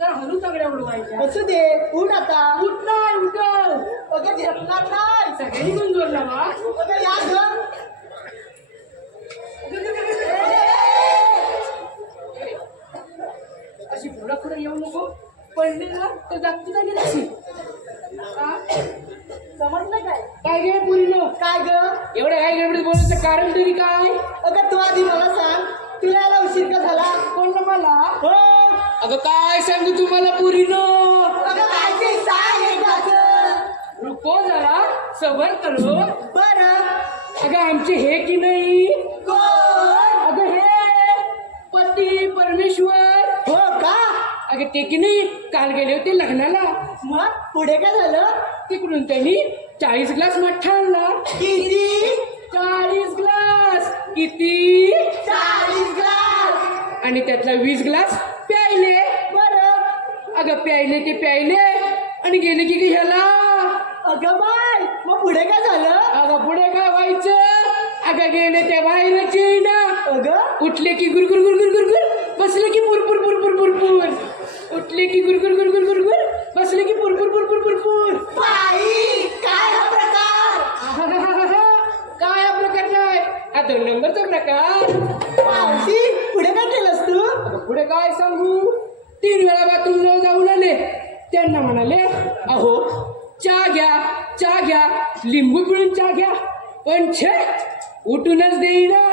तर हलू तगड्या उडवायच्या. असू दे, उठ आता. उठ नाही उठव. अगं झेपणार नाही. सगळ्यांनी गुंजवलं लावा. अगं या गं. अशी पुढं पुढे येऊ नको. पडली ना तर जागती जागी नशी. समजलं काय? काय गे पुरीनो? काय ग? एवढं काय गडबडीत बोलायचं कारण तरी काय? अगं तू आधी मला सांग, तुला यायला उशीर का झाला? कोण मला? हो. अगं काय सांगू तुम्हाला पुरीनो? अगं काय ते सांग गं. रुको जरा सबर करो. बरं. अगं आमचे हे की नाही? कोण? अगं हे पती परमेश्वर. हो का? अगं ते की नाही काल गेले होते लग्नाला. मग पुढे काय झालं? तिकडून त्यांनी 40 ग्लास मठ्ठा आणला. किती? 40 ग्लास. किती? 40 ग्लास. आणि त्यातला 20 ग्लास प्यायले. बरं. अगं प्यायले ते प्यायले आणि गेले की ह्याला. अगं बाय, मग पुढे काय झालं? अगं पुढे काय व्हायचं? अगं गेले त्या बाहेरच येईना. अगं उठले की गुरगुर गुरगुर गुरगुर, बसले की पुरपुर पुरपुर पुरपुर. उठले की गुरगुर गुरगुर गुरगुर, बसले की पुरपुर पुरपुर पुरपुर. बाई, काय हा प्रकार? काय हा प्रकार नाही, हा 2 नंबरचा प्रकार. मावशी, पुढे काय केलंस तू? अगं पुढे काय सांगू? 3 वेळा बाथरूमजवळ जाऊन आले. त्यांना म्हणाले, अहो चहा घ्या, चहा घ्या, लिंबू पिळून चहा घ्या. पण छे, उठूनच देईना.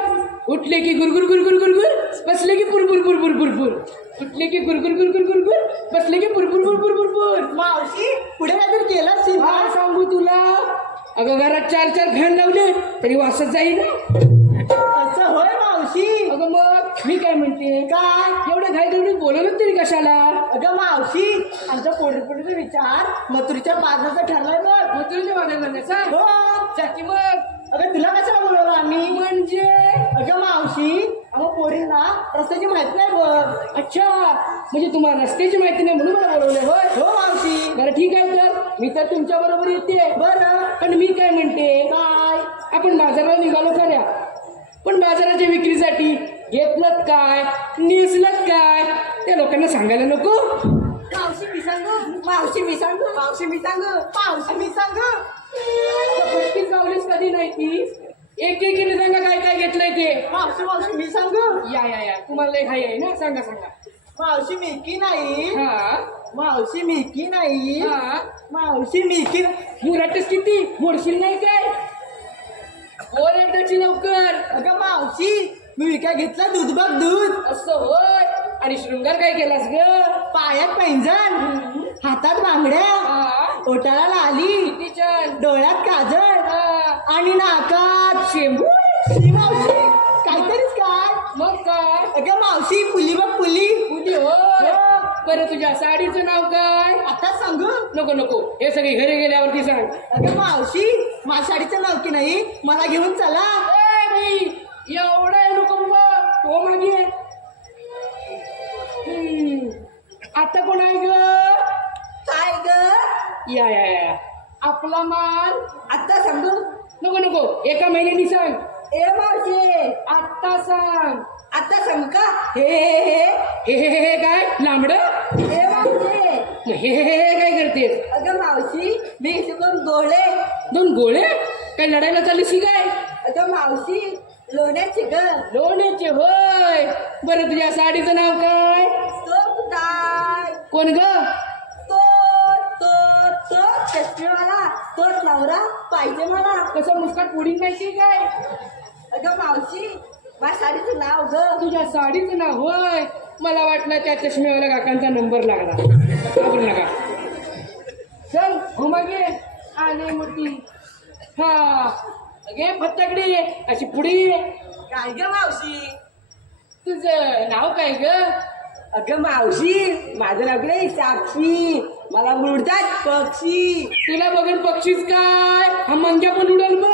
उठले की गुरगुर गुरगुर गुरगुर, बसले की पुरपुर पुरपुर पुरपुर. उठले की गुरगुर गुरगुर गुरगुर, बसले की पुरपुर पुरपुर पुरपुर. मावशी, पुढे काहीतरी केलंस तू? काय सांगू तुला? अगं घरात 4 फॅन लावले तरी वासच जाईना. असं होय मावशी? अगं मग मी काय म्हणते, काय? एवढं घाई गडबडीत बोलवलं तरी कशाला? अगं मावशी, आमच्या पोटपुटीचा विचार मथुरीच्या बाजाराचा ठरलाय बघ. मथुरेच्या बाजार करण्याचा. हो. चाकी मग. अगं तुला कशाला बोलवलं आम्ही? म्हणजे अगं मावशी, अगं पोरींना रस्त्याची माहिती नाही बघ. अच्छा, म्हणजे तुम्हाला रस्त्याची माहिती नाही म्हणून मला बोलवले होय? हो मावशी. बरं ठीक आहे, तर मी तर तुमच्या बरोबर येते. बरं. पण मी काय म्हणते, काय? आपण बाजाराला निघालो खऱ्या, पण बाजाराच्या विक्रीसाठी घेतलं काय, नेसलं काय, त्या लोकांना सांगायला नको. मावशी मी सांगू. मावशी मी सांगू. मावशी मी सांगू. मावशी मी सांगू. भट्टीच गावलीच कधी नाही ती. एक सांगा काय काय घेतलंय ते. मावशी मावशी मी सांगू. या तुम्हाला लय घाई आहे ना, सांगा सांगा. मावशी मिकी नाही. हा मावशी मिकी नाही. हा, मावशी मिकी. मुराटच किती मोडशील नाही काय? बोल एकदाची लवकर. अगं मावशी, मी विकाय घेतला दूध बघ दूध. असं होय. आणि शृंगार काय केलास ग? पायात पैंजण, हातात बांगड्या, हा, ओठाला लाली, किती छान. डोळ्यात काजळ हा, आणि नाकात शेंबू. शी मावशी, काहीतरीच काय. मग काय? अगं मावशी, पुली बघ पुली. मुली होय. बरं तुझ्या साडीचं नाव काय? आता सांगू. नको नको, हे सगळी घरी गेल्यावरती सांग. अगं मावशी, माझ्या साडीचं नाव की नाही, मला घेऊन चला. ए बाई, एवढं नको मग, तो मागे. आता कोण आहे ग? काय ग? या आपला माल. आता सांगू. नको नको, एका महिन्यानी सांग. ए मावशी, आत्ता सांग. आता सांगू का? हे काय लांबड? ए मावशी, हे काय करतेस? अगं मावशी, मी शिकून डोळे. 2 गोळे? काय लढायला चाललीस की काय? अगं मावशी, लोण्याची ग. लोण्याचे होय. बरं तुझ्या साडीचं नाव काय? तो काय? कोण ग? तो चष्मेवाला, तोच नवरा पाहिजे मला. कसं मुस्काट पुढील नाही काय? अगं मावशी, माझ्या साडीचं नाव ग. तुझ्या साडीचं नाव होय. मला वाटलं त्या चष्मेवाल्या काकांचा नंबर लागला. घाबरू नका. चल हो मागे आले मोठी. हा गे फत्तकडी अशी पुढे. काय ग मावशी? तुझं नाव काय ग? अगं मावशी, माझं नाव नाही साक्षी. मला उडतात पक्षी. तुला बघून पक्षीच काय, हा मंग्या पण उडल बघ.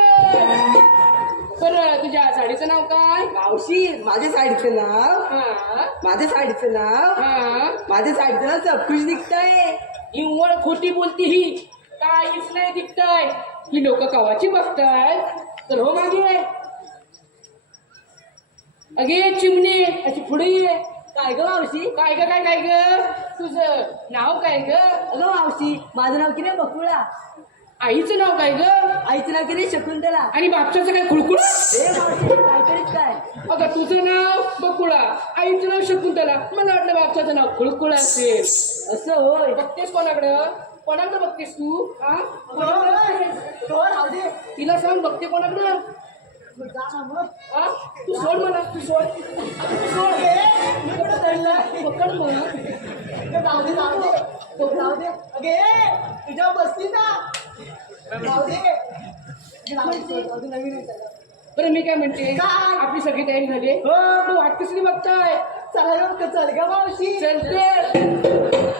बरं तुझ्या साडीचं नाव काय? मावशी, माझ्या साडीचं नाव. हा माझ्या साडीचं नाव. हा, माझ्या साडीचं नाव सबकुछ दिखतंय. निव्वळ खोटी बोलती ही. काहीच नाही दिखताय. ही लोक कवाची बघताय. तर हो मागे. अगे चिमणी अशी पुढे ये. काय ग मावशी? काय ग तुझं नाव काय ग? अगं मावशी, माझं नाव की नाही बकुळा. आईचं नाव काय ग? आईचं नाव की नाही शकुंतला. आणि बापच्याचं काय खुळखुळ? ए मावशी, काहीतरीच काय. अगं तुझं नाव बकुळा, आईचं नाव शकुंतला, मला वाटलं बापच्याचं नाव खुळखुळ असेल. असं होय. बघतेस कोणाकडं बघतेस तू? हा तिला सांग बघते कोणाकडं? हा? तू सोड मला, तू सोड. पकड मला. तुझ्या बसली ना. बरं मी काय म्हणते, आपली सगळी तयारी झाली. वाट कसली बघताय? चल ग मावशी. चलते.